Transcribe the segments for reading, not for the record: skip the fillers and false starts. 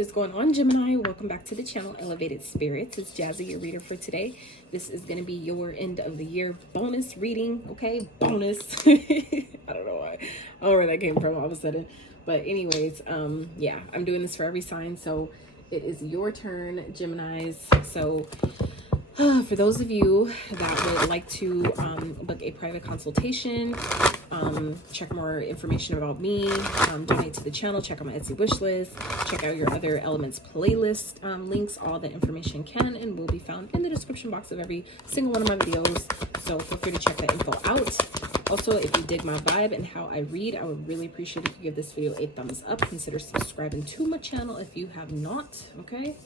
What is going on, Gemini? Welcome back to the channel, Elevated Spirits. It's Jazzy, your reader for today. This is going to be your end of the year bonus reading, okay? Bonus. I don't know why. I don't know where that came from all of a sudden. But anyways, yeah, I'm doing this for every sign. So it is your turn, Geminis. So for those of you that would like to book a private consultation, check more information about me, donate to the channel, check out my Etsy wish list, check out your other elements playlist links. All the information can and will be found in the description box of every single one of my videos. So feel free to check that info out. Also, if you dig my vibe and how I read, I would really appreciate if you give this video a thumbs up. Consider subscribing to my channel if you have not, okay?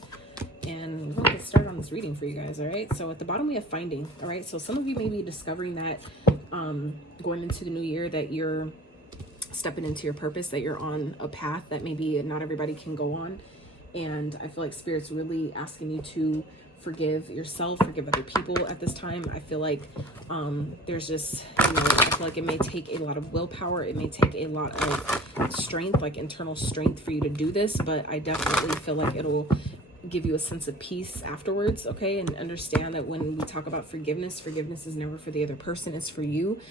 And we'll get started on this reading for you guys. All right, so at the bottom we have finding. All right, so some of you may be discovering that going into the new year that you're stepping into your purpose, that you're on a path that maybe not everybody can go on. And I feel like Spirit's really asking you to forgive yourself, forgive other people at this time. I feel like there's just, I feel like it may take a lot of willpower. It may take a lot of strength, like internal strength for you to do this, but I definitely feel like it'll give you a sense of peace afterwards, okay? And understand that when we talk about forgiveness, forgiveness is never for the other person, it's for you.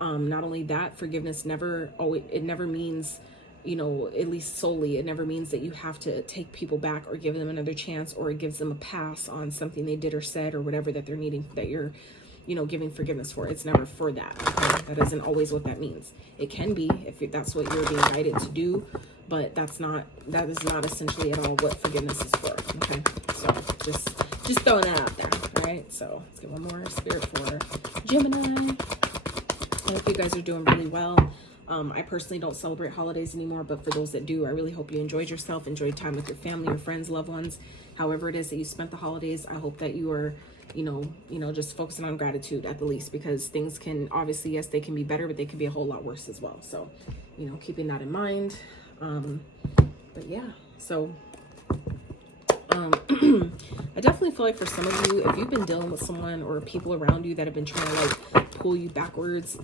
Not only that, forgiveness never means, at least solely, it never means that you have to take people back or give them another chance, or it gives them a pass on something they did or said or whatever that they're needing, that you're giving forgiveness for. It's never for that, okay? That isn't always what that means. It can be if that's what you're being guided to do, but that is not essentially at all what forgiveness is for, okay? So just throwing that out there, all right? So let's get one more Spirit for Gemini. I hope you guys are doing really well. I personally don't celebrate holidays anymore, but for those that do, I really hope you enjoyed yourself, enjoyed time with your family, your friends, loved ones, however it is that you spent the holidays. I hope that you are, just focusing on gratitude at the least, because things can, obviously, yes, they can be better, but they can be a whole lot worse as well. So, keeping that in mind. But yeah, so I definitely feel like for some of you, if you've been dealing with someone or people around you that have been trying to like pull you backwards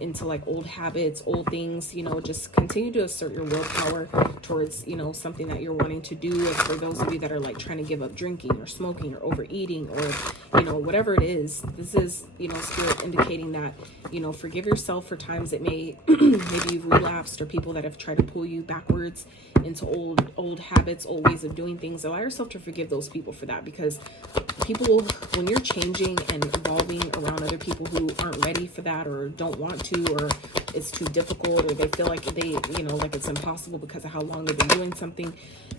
into like old habits, old things, just continue to assert your willpower towards, something that you're wanting to do. And for those of you that are like trying to give up drinking or smoking or overeating or, whatever it is, this is, Spirit indicating that, forgive yourself for times that maybe you've relapsed, or people that have tried to pull you backwards into old habits, old ways of doing things. Allow yourself to forgive those people for that, because people, when you're changing and evolving around other people who aren't ready for that, or don't want to, or it's too difficult, or they feel like like it's impossible because of how long they've been doing something,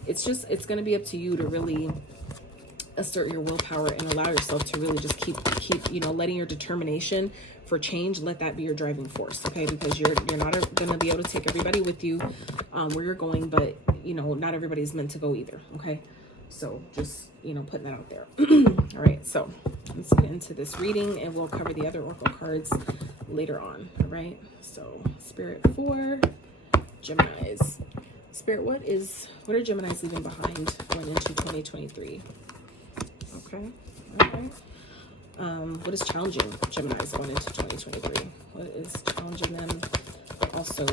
it's going to be up to you to really assert your willpower and allow yourself to really just keep letting your determination for change, let that be your driving force, okay? Because you're not going to be able to take everybody with you where you're going, but not everybody's meant to go either, okay? So just putting that out there. All right, so let's get into this reading, and we'll cover the other oracle cards later on. All right, so Spirit for Geminis. Spirit, what are Geminis leaving behind going into 2023? Okay. What is challenging Geminis going into 2023? What is challenging them, but also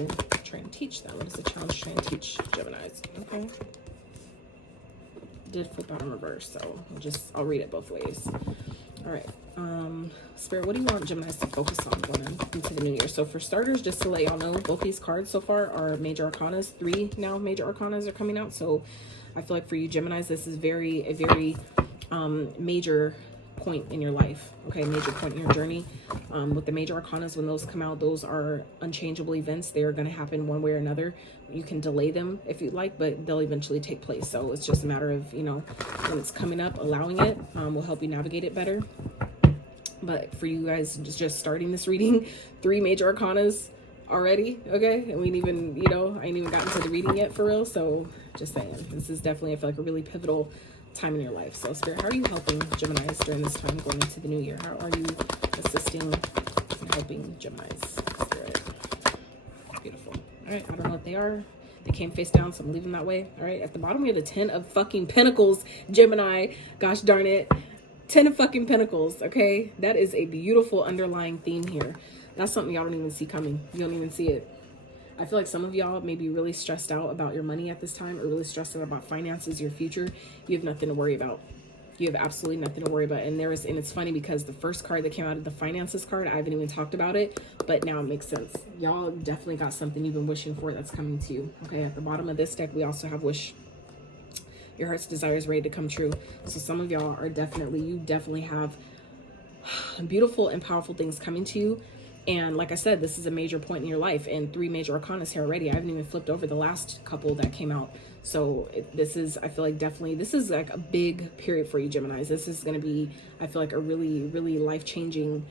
trying to teach them? What is the challenge trying to teach Geminis? Okay. Did flip out in reverse, so I'll read it both ways. All right. Spirit, what do you want Geminis to focus on going into the new year? So for starters, just to let y'all know, both these cards so far are major arcanas. 3 now major arcanas are coming out. So I feel like for you Geminis, this is a very major point in your life, okay? Major point in your journey. With the major arcanas, when those come out, those are unchangeable events. They are going to happen one way or another. You can delay them if you like, but they'll eventually take place. So it's just a matter of, when it's coming up, allowing it will help you navigate it better. But for you guys just starting this reading, 3 major arcanas already, okay? And we ain't even, I ain't even gotten to the reading yet for real. So just saying, this is definitely, I feel like, a really pivotal time in your life. So Spirit, how are you helping Geminis during this time going into the new year? How are you assisting and helping Geminis? Spirit, beautiful. All right, I don't know what they are. They came face down, so I'm leaving that way. All right, at the bottom we have the 10 of fucking Pentacles, Gemini. Gosh darn it, 10 of fucking Pentacles. Okay, that is a beautiful underlying theme here. That's something y'all don't even see coming. You don't even see it. I feel like some of y'all may be really stressed out about your money at this time, or really stressed out about finances, your future. You have nothing to worry about. You have absolutely nothing to worry about. And it's funny because the first card that came out of the finances card, I haven't even talked about it, but now it makes sense. Y'all definitely got something you've been wishing for that's coming to you. Okay, at the bottom of this deck, we also have wish. Your heart's desire is ready to come true. So some of y'all are you definitely have beautiful and powerful things coming to you. And like I said, this is a major point in your life, and 3 major arcana here already. I haven't even flipped over the last couple that came out. So this is, I feel like definitely, this is like a big period for you, Geminis. This is going to be, I feel like, a really, really life-changing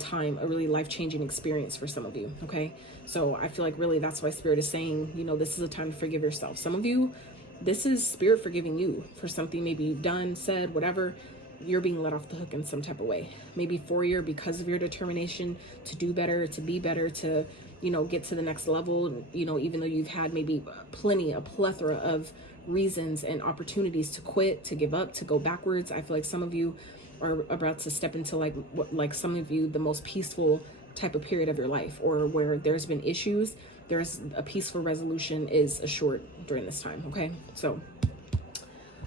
time, a really life-changing experience for some of you. Okay. So I feel like really that's why Spirit is saying, you know, this is a time to forgive yourself. Some of you, this is Spirit forgiving you for something maybe you've done, said, whatever. You're being let off the hook in some type of way, maybe for you, because of your determination to do better, to be better, to, you know, get to the next level. You know, even though you've had maybe a plethora of reasons and opportunities to quit, to give up, to go backwards. I feel like some of you are about to step into like some of you, the most peaceful type of period of your life, or where there's been issues, there's a peaceful resolution is assured during this time. Okay. So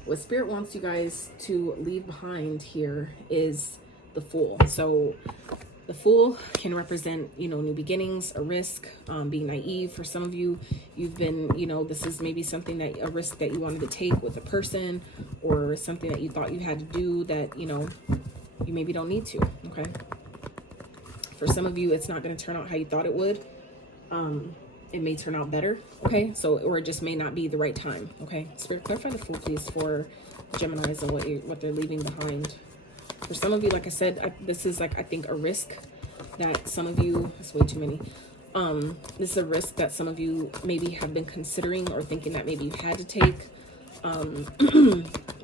what Spirit wants you guys to leave behind here is the Fool. So the Fool can represent, you know, new beginnings, a risk, being naive. For some of you, you've been, you know, this is maybe something that, a risk that you wanted to take with a person, or something that you thought you had to do that, you know, you maybe don't need to. Okay. For some of you, it's not going to turn out how you thought it would. It may turn out better. Okay. So, or it just may not be the right time. Okay. Spirit, clarify the Fool, please, for Geminis and what they're leaving behind. For some of you, like I said, this is like, I think, a risk that some of you, that's way too many. This is a risk that some of you maybe have been considering, or thinking that maybe you had to take.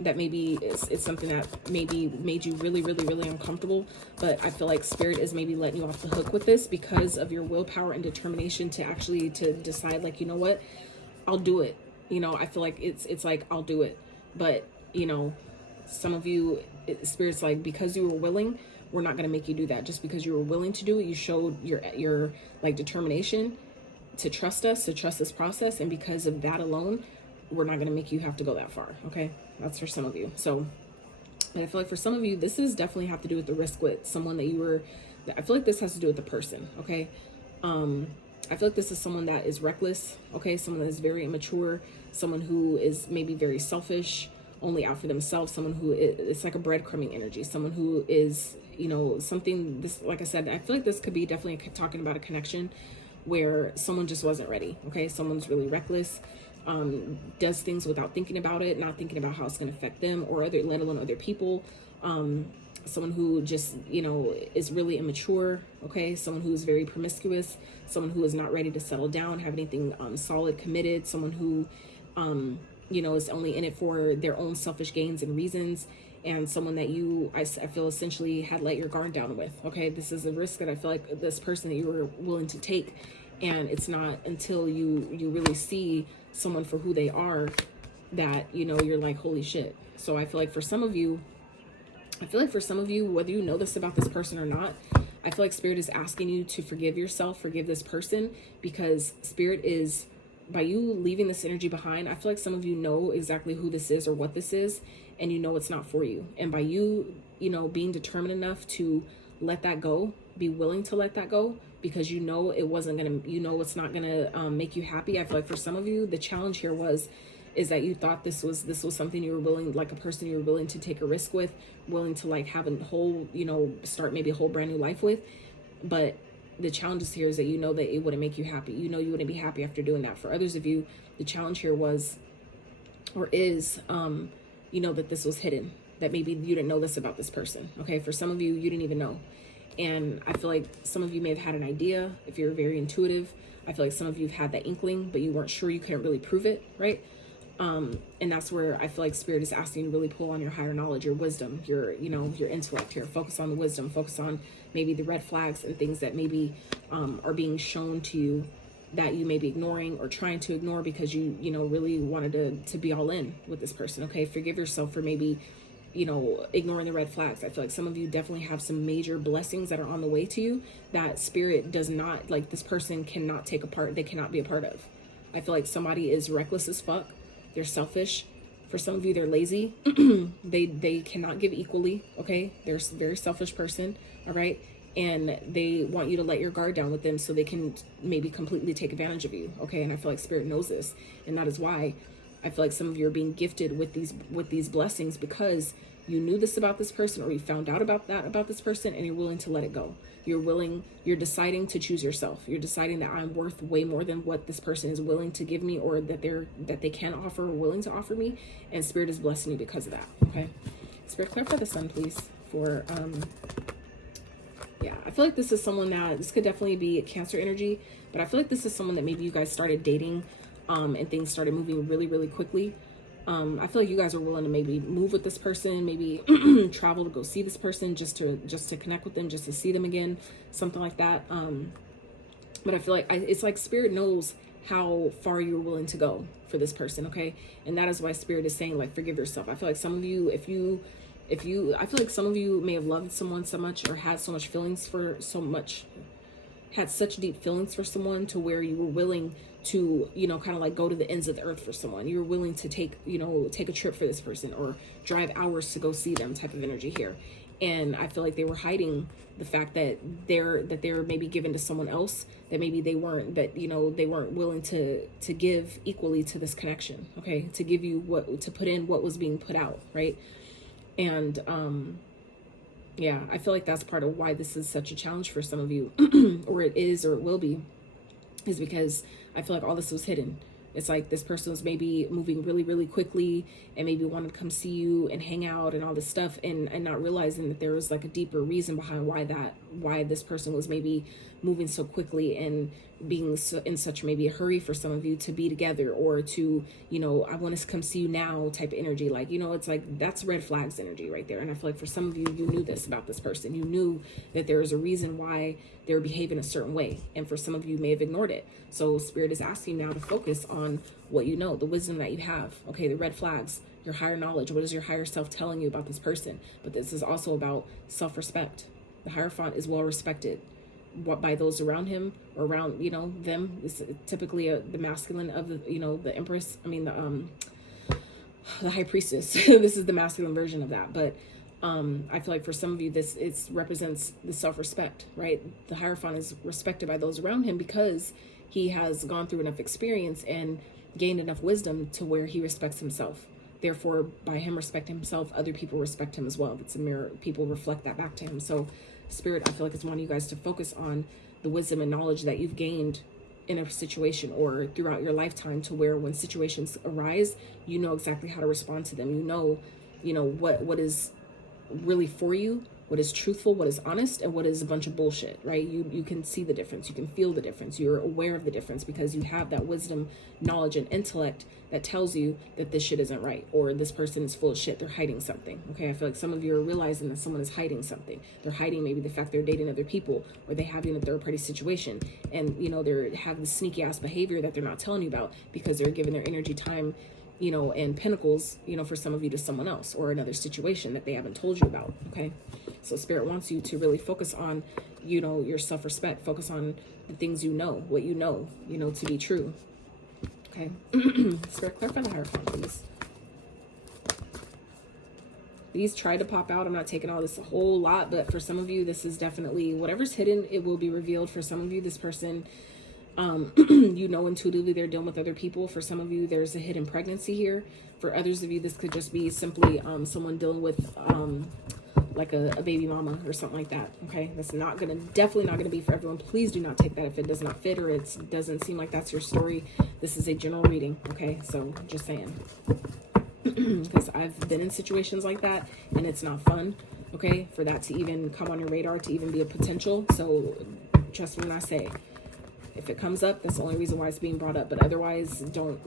That maybe it's something that maybe made you really, really, really uncomfortable. But I feel like Spirit is maybe letting you off the hook with this because of your willpower and determination to actually to decide, like, you know what, I'll do it. You know, I feel like it's like, I'll do it. But, you know, some of you, Spirit's like, because you were willing, we're not going to make you do that. Just because you were willing to do it, you showed your like determination to trust us, to trust this process. And because of that alone, we're not going to make you have to go that far. Okay. That's for some of you. So, and I feel like for some of you, this is definitely have to do with the risk with someone that you were, I feel like this has to do with the person. Okay. I feel like this is someone that is reckless. Okay. Someone that is very immature, someone who is maybe very selfish, only out for themselves, someone who it's like a breadcrumbing energy, someone who is, you know, something, this, like I said, I feel like this could be definitely talking about a connection where someone just wasn't ready. Okay. Someone's really reckless, does things without thinking about it, not thinking about how it's going to affect them or other, let alone other people. Someone who just, you know, is really immature. Okay. Someone who is very promiscuous, someone who is not ready to settle down, have anything, solid, committed, someone who, you know, is only in it for their own selfish gains and reasons, and someone that you, I feel, essentially had let your guard down with. Okay. This is a risk that I feel like this person that you were willing to take, and it's not until you really see someone for who they are that, you know, you're like, holy shit. So I feel like for some of you, whether you know this about this person or not, I feel like Spirit is asking you to forgive yourself, forgive this person, because Spirit is, by you leaving this energy behind, I feel like some of you know exactly who this is or what this is, and you know it's not for you. And by you, you know, being determined enough to let that go, be willing to let that go, because you know it wasn't gonna, you know it's not gonna make you happy. I feel like for some of you, the challenge here is that you thought this was something you were willing, like a person you were willing to take a risk with, willing to like have a whole, you know, start maybe a whole brand new life with. But the challenge here is that you know that it wouldn't make you happy. You know you wouldn't be happy after doing that. For others of you, the challenge here was, or is, you know, that this was hidden, that maybe you didn't know this about this person. Okay. For some of you, you didn't even know. And I feel like some of you may have had an idea. If you're very intuitive, I feel like some of you have had that inkling, but you weren't sure, you couldn't really prove it. Right. And that's where I feel like Spirit is asking you to really pull on your higher knowledge, your wisdom, your, you know, your intellect here. Focus on the wisdom, focus on maybe the red flags and things that maybe are being shown to you that you may be ignoring or trying to ignore because you know, really wanted to be all in with this person. Okay. Forgive yourself for maybe you know, ignoring the red flags. I feel like some of you definitely have some major blessings that are on the way to you that spirit does not, like, this person cannot take a part, they cannot be a part of. I feel like somebody is reckless as fuck. They're selfish. For some of you, they're lazy. They cannot give equally, okay? They're a very selfish person, all right? And they want you to let your guard down with them so they can maybe completely take advantage of you, okay? And I feel like spirit knows this, and that is why I feel like some of you are being gifted with these blessings, because you knew this about this person, or you found out about this person, and you're willing to let it go. You're deciding to choose yourself. You're deciding that I'm worth way more than what this person is willing to give me, or that they can offer or willing to offer me, and spirit is blessing you because of that, okay? Spirit, clarify the sun, please, for yeah, I feel like this is someone that, this could definitely be Cancer energy, but I feel like this is someone that maybe you guys started dating, and things started moving really, really quickly. I feel like you guys are willing to maybe move with this person, maybe travel to go see this person, just to connect with them, just to see them again, something like that. But I feel like it's like spirit knows how far you're willing to go for this person, okay? And that is why spirit is saying, like, forgive yourself. I feel like some of you, I feel like some of you may have loved someone so much, or had so much feelings for had such deep feelings for someone, to where you were willing to, you know, kind of like go to the ends of the earth for someone. You're willing to take a trip for this person, or drive hours to go see them, type of energy here. And I feel like they were hiding the fact that they're maybe given to someone else, that maybe they weren't willing to give equally to this connection, okay? To give you to put in what was being put out, right? And yeah, I feel like that's part of why this is such a challenge for some of you, or it is, or it will be, is because I feel like all this was hidden. It's like this person was maybe moving really, really quickly, and maybe wanted to come see you and hang out and all this stuff, and not realizing that there was like a deeper reason behind why this person was maybe moving so quickly and being in such maybe a hurry for some of you to be together, or to, you know, I want to come see you now type of energy. Like, you know, it's like that's red flags energy right there. And I feel like for some of you, you knew this about this person. You knew that there was a reason why they were behaving a certain way, and for some of you may have ignored it. So spirit is asking now to focus on what you know, the wisdom that you have, okay? The red flags, your higher knowledge. What is your higher self telling you about this person? But this is also about self-respect. The Hierophant is well respected by those around him, or around, you know, them. This is typically the masculine of the, you know, the Empress. I mean, the High Priestess. This is the masculine version of that. But I feel like for some of you, it represents the self-respect, right? The Hierophant is respected by those around him because he has gone through enough experience and gained enough wisdom to where he respects himself. Therefore, by him respecting himself, other people respect him as well. It's a mirror. People reflect that back to him. So spirit, I feel like it's wanting you guys to focus on the wisdom and knowledge that you've gained in a situation or throughout your lifetime, to where when situations arise, you know exactly how to respond to them. You know what is really for you, what is truthful, what is honest, and what is a bunch of bullshit, right? You can see the difference. You can feel the difference. You're aware of the difference because you have that wisdom, knowledge, and intellect that tells you that this shit isn't right, or this person is full of shit. They're hiding something, okay? I feel like some of you are realizing that someone is hiding something. They're hiding maybe the fact they're dating other people, or they have you in a third party situation, and, you know, they have this sneaky ass behavior that they're not telling you about because they're giving their energy, time, you know, and pinnacles, you know, for some of you to someone else or another situation that they haven't told you about, okay? So spirit wants you to really focus on, you know, your self-respect. Focus on the things you know, what you know to be true, okay? Spirit, clarify the Hierophant, please. These try to pop out. I'm not taking all this a whole lot, but for some of you, this is definitely, whatever's hidden, it will be revealed. For some of you, this person, you know, intuitively they're dealing with other people. For some of you, there's a hidden pregnancy here. For others of you, this could just be simply someone dealing with like a baby mama or something like that, okay? That's definitely not gonna be for everyone. Please do not take that if it does not fit, or it doesn't seem like that's your story. This is a general reading, okay? So just saying, because I've been in situations like that, and it's not fun, okay, for that to even come on your radar, to even be a potential. So trust me when I say, if it comes up, that's the only reason why it's being brought up. But otherwise, don't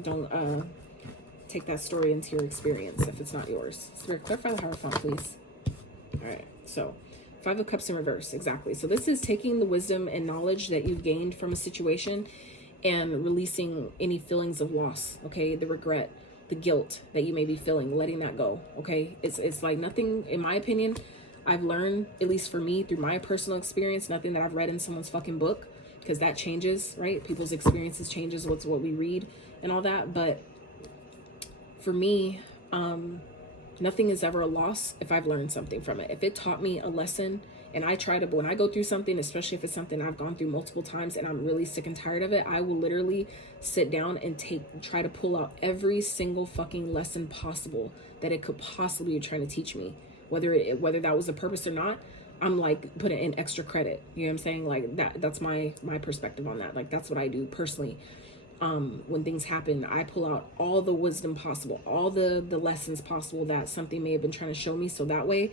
take that story into your experience if it's not yours. Spirit, clarify the Hierophant, please. All right, so 5 of Cups in reverse, exactly. So this is taking the wisdom and knowledge that you've gained from a situation and releasing any feelings of loss, okay? The regret, the guilt that you may be feeling, letting that go. Okay. It's like nothing, in my opinion, I've learned, at least for me, through my personal experience, nothing that I've read in someone's fucking book, because that changes, right? People's experiences changes what we read and all that. But for me, nothing is ever a loss if I've learned something from it. If it taught me a lesson, and I try to, when I go through something, especially if it's something I've gone through multiple times and I'm really sick and tired of it, I will literally sit down and try to pull out every single fucking lesson possible that it could possibly be trying to teach me. Whether that was a purpose or not, I'm like putting in extra credit. You know what I'm saying? Like that's my perspective on that. Like that's what I do personally. When things happen, I pull out all the wisdom possible, all the lessons possible that something may have been trying to show me. So that way,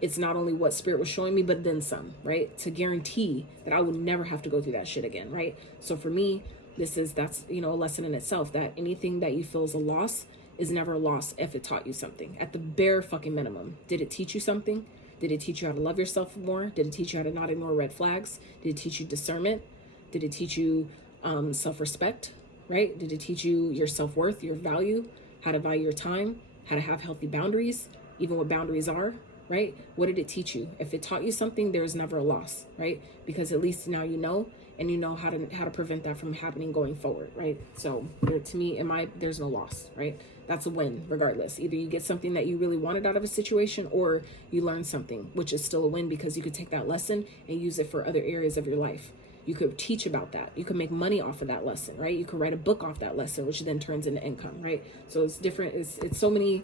it's not only what spirit was showing me, but then some, right? To guarantee that I would never have to go through that shit again, right? So for me, that's, you know, a lesson in itself, that anything that you feel is a loss is never a loss if it taught you something. At the bare fucking minimum. Did it teach you something? Did it teach you how to love yourself more? Did it teach you how to not ignore red flags? Did it teach you discernment? Did it teach you self-respect, right? Did it teach you your self-worth, your value, how to value your time, how to have healthy boundaries, even what boundaries are, right? What did it teach you? If it taught you something, there's never a loss, right? Because at least now you know, and you know how to prevent that from happening going forward, right? So to me, there's no loss, right? That's a win regardless. Either you get something that you really wanted out of a situation, or you learn something, which is still a win, because you could take that lesson and use it for other areas of your life. You could teach about that. You could make money off of that lesson, right? You could write a book off that lesson, which then turns into income, right? So it's different. It's so many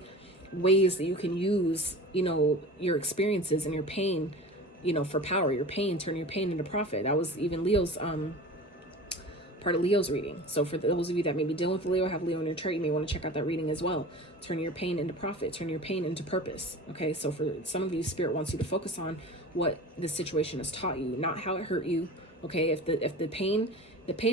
ways that you can use, you know, your experiences and your pain, you know, for power. Your pain, turn your pain into profit. That was even Leo's part of Leo's reading. So for those of you that may be dealing with Leo, have Leo in your chart, you may want to check out that reading as well. Turn your pain into profit, turn your pain into purpose. Okay, so for some of you, spirit wants you to focus on what the situation has taught you, not how it hurt you. Okay, if the pain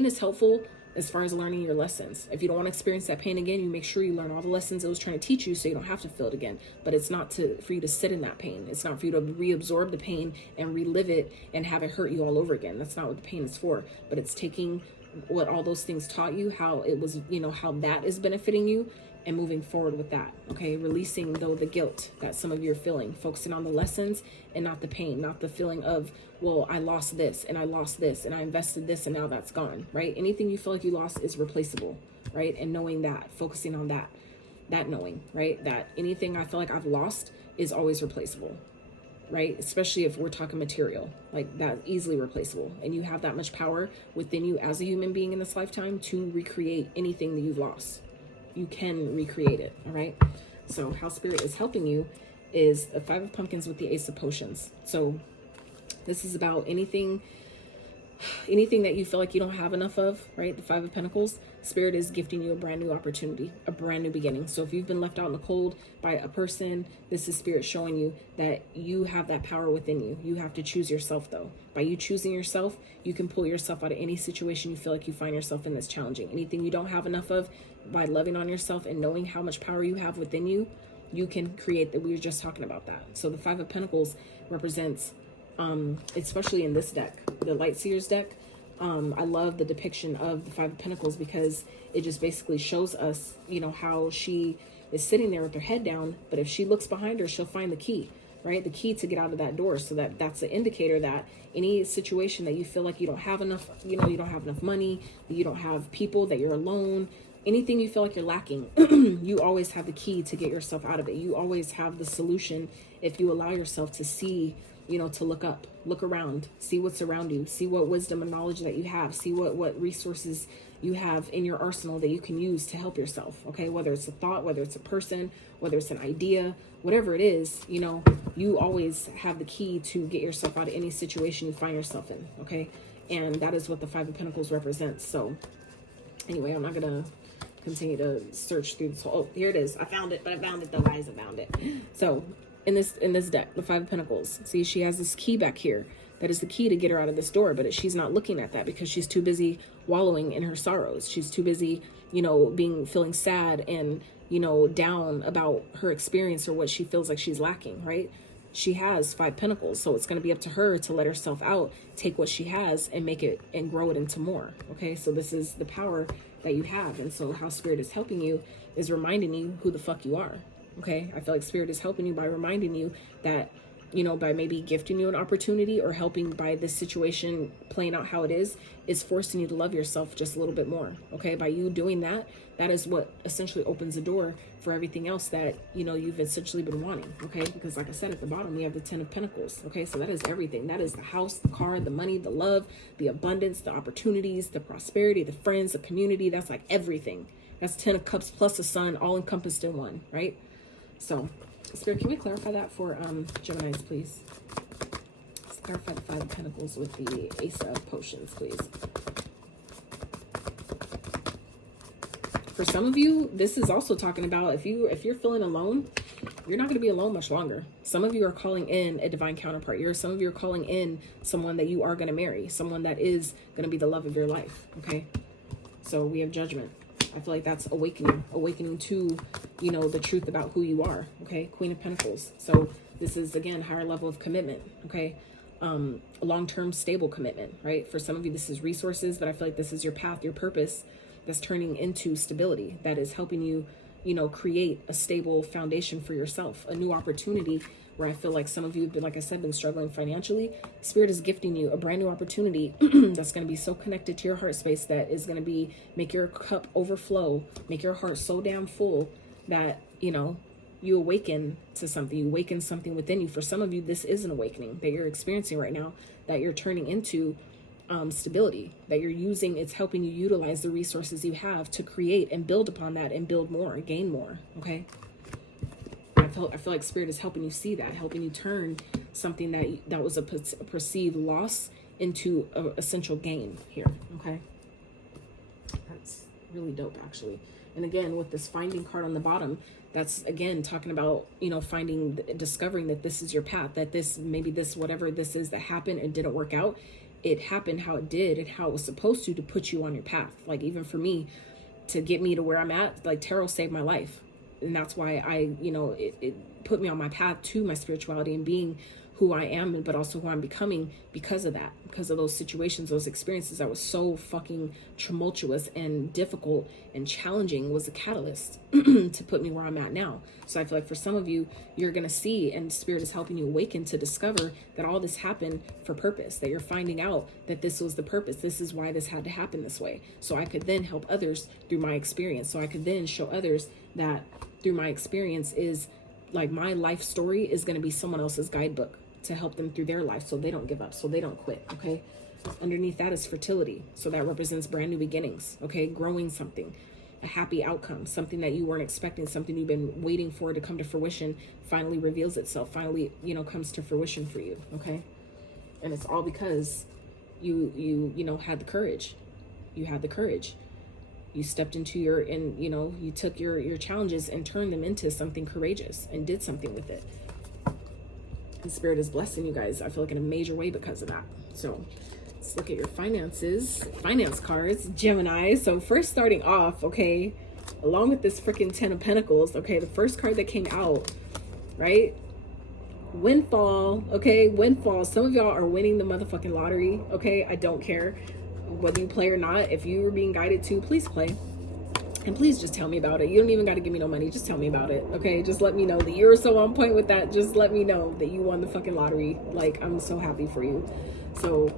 is helpful as far as learning your lessons. If you don't want to experience that pain again, you make sure you learn all the lessons it was trying to teach you, so you don't have to feel it again. But it's not for you to sit in that pain. It's not for you to reabsorb the pain and relive it and have it hurt you all over again. That's not what the pain is for. But it's taking what all those things taught you, how it was, you know, how that is benefiting you, and moving forward with that. Okay, releasing though the guilt that some of you are feeling, focusing on the lessons and not the pain, not the feeling of, well, I lost this and I lost this and I invested this and now that's gone, right? Anything you feel like you lost is replaceable, right? And knowing that, focusing on that knowing, right? That anything I feel like I've lost is always replaceable, right? Especially if we're talking material, like that, easily replaceable. And you have that much power within you as a human being in this lifetime to recreate anything that you've lost. You can recreate it. All right. So how spirit is helping you is the 5 of Pumpkins with the Ace of Potions. So this is about anything that you feel like you don't have enough of, right? The 5 of Pentacles. Spirit is gifting you a brand new opportunity, a brand new beginning. So if you've been left out in the cold by a person, this is spirit showing you that you have that power within you. You have to choose yourself though. By you choosing yourself, you can pull yourself out of any situation you feel like you find yourself in that's challenging. Anything you don't have enough of, by loving on yourself and knowing how much power you have within you, you can create that. We were just talking about that. So the 5 of Pentacles represents, especially in this deck, the Light Seers deck, I love the depiction of the 5 of Pentacles because it just basically shows us, you know, how she is sitting there with her head down, but if she looks behind her, she'll find the key, right? The key to get out of that door. So that's an indicator that any situation that you feel like you don't have enough, you know, you don't have enough money, you don't have people, that you're alone, anything you feel like you're lacking, you always have the key to get yourself out of it. You always have the solution if you allow yourself to see, you know, to look up, look around, see what's around you, see what wisdom and knowledge that you have, see what resources you have in your arsenal that you can use to help yourself. Okay, whether it's a thought, whether it's a person, whether it's an idea, whatever it is, you know, you always have the key to get yourself out of any situation you find yourself in. Okay, and that is what the 5 of Pentacles represents. So anyway, I'm not gonna continue to search through this whole, oh, here it is. I found it, but I found it though, guys. I found it. So in this deck, the 5 of Pentacles, see, she has this key back here. That is the key to get her out of this door, but she's not looking at that because she's too busy wallowing in her sorrows. She's too busy, you know, feeling sad and, you know, down about her experience or what she feels like she's lacking, right? She has 5 Pentacles, so it's going to be up to her to let herself out, take what she has and make it and grow it into more. Okay, so this is the power that you have. And so how spirit is helping you is reminding you who the fuck you are. Okay, I feel like Spirit is helping you by reminding you that, you know, by maybe gifting you an opportunity or helping by this situation playing out how it is forcing you to love yourself just a little bit more. Okay, by you doing that, that is what essentially opens the door for everything else that, you know, you've essentially been wanting. Okay, because like I said, at the bottom we have the 10 of Pentacles. Okay, so that is everything. That is the house, the car, the money, the love, the abundance, the opportunities, the prosperity, the friends, the community. That's like everything. That's 10 of Cups plus the Sun, all encompassed in one, right? So Spirit, can we clarify that for Geminis, please? Let's clarify the 5 of Pentacles with the Ace of Potions, please. For some of you, this is also talking about if you're feeling alone, you're not going to be alone much longer. Some of you are calling in a divine counterpart. Some of you are calling in someone that you are going to marry, someone that is going to be the love of your life. Okay, so we have Judgment. I feel like that's awakening to, you know, the truth about who you are. Okay, Queen of Pentacles. So this is, again, higher level of commitment. Okay, long-term stable commitment, right? For some of you, this is resources, but I feel like this is your path, your purpose that's turning into stability, that is helping you, you know, create a stable foundation for yourself, a new opportunity where I feel like some of you have been, like I said, been struggling financially. Spirit is gifting you a brand new opportunity that's going to be so connected to your heart space that is going to make your cup overflow, make your heart so damn full that, you know, you awaken to something, you awaken something within you. For some of you, this is an awakening that you're experiencing right now, that you're turning into stability, that you're using. It's helping you utilize the resources you have to create and build upon that and build more, gain more. Okay. I feel like Spirit is helping you see that, helping you turn something that was a perceived loss into an essential gain here. Okay. That's really dope, actually. And again, with this finding card on the bottom, that's again talking about, you know, discovering that this is your path, that whatever this is that happened and didn't work out, it happened how it did and how it was supposed to put you on your path. Like, even for me, to get me to where I'm at, like, tarot saved my life. And that's why it put me on my path to my spirituality and being who I am, but also who I'm becoming because of that, because of those situations, those experiences that was so fucking tumultuous and difficult and challenging, was a catalyst to put me where I'm at now. So I feel like for some of you, you're going to see, and Spirit is helping you awaken to discover that all this happened for purpose, that you're finding out that this was the purpose. This is why this had to happen this way. So I could then help others through my experience. So I could then show others that through my experience is like my life story is going to be someone else's guidebook to help them through their life, so they don't give up, so they don't quit. Okay, underneath that is fertility, so that represents brand new beginnings. Okay, growing something, a happy outcome, something that you weren't expecting, something you've been waiting for to come to fruition, finally reveals itself, finally, you know, comes to fruition for you. Okay, and it's all because you had the courage. You stepped into you took your challenges and turned them into something courageous and did something with it. And Spirit is blessing you guys, I feel like, in a major way because of that. So let's look at your finance cards, Gemini. So first, starting off, okay, along with this freaking 10 of Pentacles, okay, the first card that came out, right? Windfall. Okay, windfall. Some of y'all are winning the motherfucking lottery. Okay, I don't care whether you play or not. If you were being guided to, please play. And please just tell me about it. You don't even got to give me no money. Just tell me about it. Okay, just let me know that you're so on point with that. Just let me know that you won the fucking lottery. Like, I'm so happy for you. So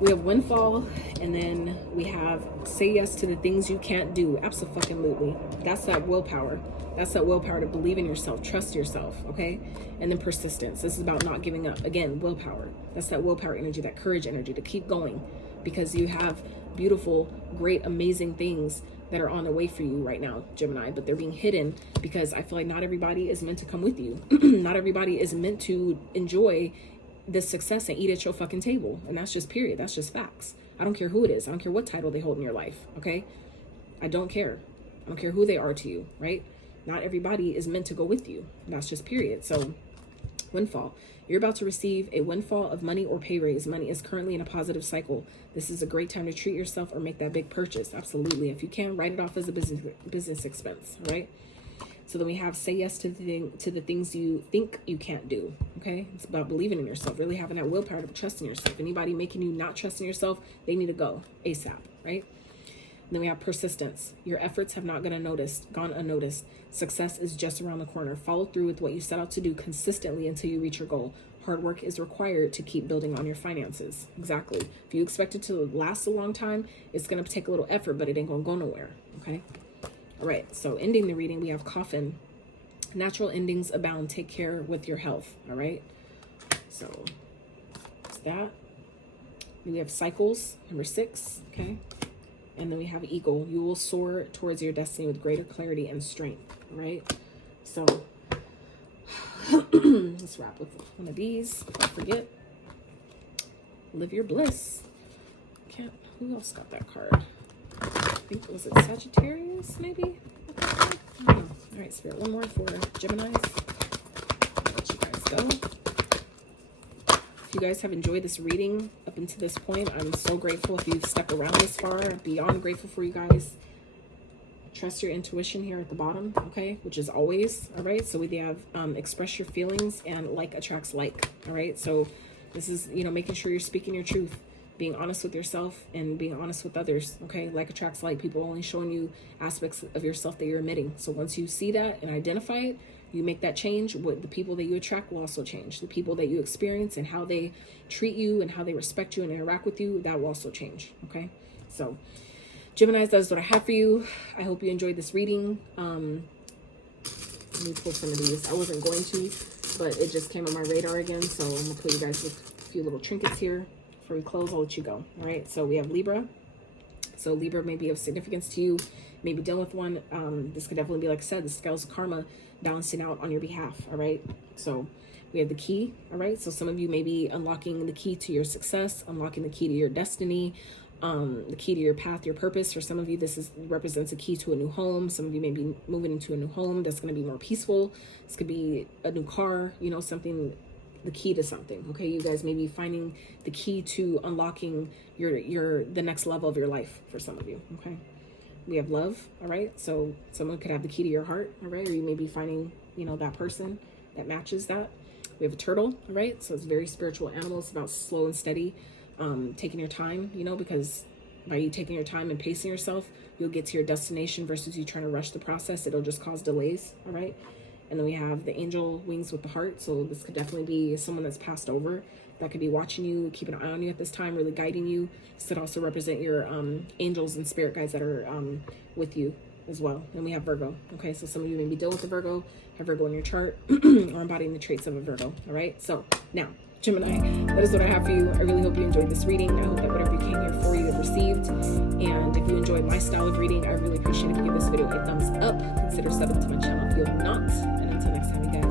we have windfall, and then we have say yes to the things you can't do. Absolutely. That's that willpower. That's that willpower to believe in yourself, trust yourself, okay? And then persistence. This is about not giving up. Again, willpower. That's that willpower energy, that courage energy to keep going, because you have beautiful, great, amazing things that are on the way for you right now, Gemini, but they're being hidden because I feel like not everybody is meant to come with you. Not everybody is meant to enjoy this success and eat at your fucking table. And that's just period. That's just facts. I don't care who it is. I don't care what title they hold in your life, okay? I don't care. I don't care who they are to you, right? Not everybody is meant to go with you. That's just period. So windfall. You're about to receive a windfall of money or pay raise. Money is currently in a positive cycle. This is a great time to treat yourself or make that big purchase. Absolutely. If you can, write it off as a business expense, right? So then we have say yes to the things you think you can't do, okay? It's about believing in yourself, really having that willpower to trust in yourself. Anybody making you not trust in yourself, they need to go ASAP, right? then we have persistence. Your efforts have not gone unnoticed. Success is just around the corner. Follow through with what you set out to do consistently until you reach your goal. Hard work is required to keep building on your finances. Exactly. If you expect it to last a long time, it's going to take a little effort, but it ain't going to go nowhere. Okay. All right. So ending the reading, we have coffin. Natural endings abound. Take care with your health. All right. So it's that. Then we have cycles, number 6. Okay. And then we have eagle. You will soar towards your destiny with greater clarity and strength. All right. So let's wrap with one of these. Don't forget. Live your bliss. Who else got that card? I think, was it Sagittarius, maybe? I don't know. All right, Spirit, one more for Geminis. I'll let you guys go. If you guys have enjoyed this reading up until this point, I'm so grateful. If you've stuck around this far, beyond grateful for you guys. Trust your intuition here at the bottom, okay? Which is always, all right? So we have express your feelings and like attracts like, all right? So this is, making sure you're speaking your truth, being honest with yourself and being honest with others, okay? Like attracts like. People only showing you aspects of yourself that you're emitting. So once you see that and identify it, you make that change, what the people that you attract will also change. The people that you experience and how they treat you and how they respect you and interact with you, that will also change, okay? So Geminis, that is what I have for you. I hope you enjoyed this reading. Let me pull some of these. I wasn't going to, but it just came on my radar again. So I'm going to put you guys with a few little trinkets here. Before we close, I'll let you go. All right. So we have Libra. So Libra may be of significance to you. Maybe dealing with one. This could definitely be, like I said, the scales of karma balancing out on your behalf. All right. So we have the key. All right. So some of you may be unlocking the key to your success, unlocking the key to your destiny, the key to your path, your purpose. For some of you, this represents a key to a new home. Some of you may be moving into a new home that's going to be more peaceful. This could be a new car, something, the key to something. Okay, you guys may be finding the key to unlocking the next level of your life. For some of you, okay. We have love. All right, so someone could have the key to your heart. All right, or you may be finding that person that matches that. We have a turtle. All right, so it's a very spiritual animal. It's about slow and steady. Taking your time, because by you taking your time and pacing yourself, you'll get to your destination versus you trying to rush the process. It'll just cause delays. All right. And then we have the angel wings with the heart. So this could definitely be someone that's passed over that could be watching you, keeping an eye on you at this time, really guiding you. This could also represent your angels and spirit guides that are with you as well. And we have Virgo. Okay. So some of you may be dealing with a Virgo, have Virgo in your chart or embodying the traits of a Virgo. All right. So now, Gemini, that is what I have for you. I really hope you enjoyed this reading. I hope that whatever you came here for, you have received. And if you enjoyed my style of reading, I really appreciate if you give this video a thumbs up. Consider subbing to my channel if you have not. And until next time, you guys.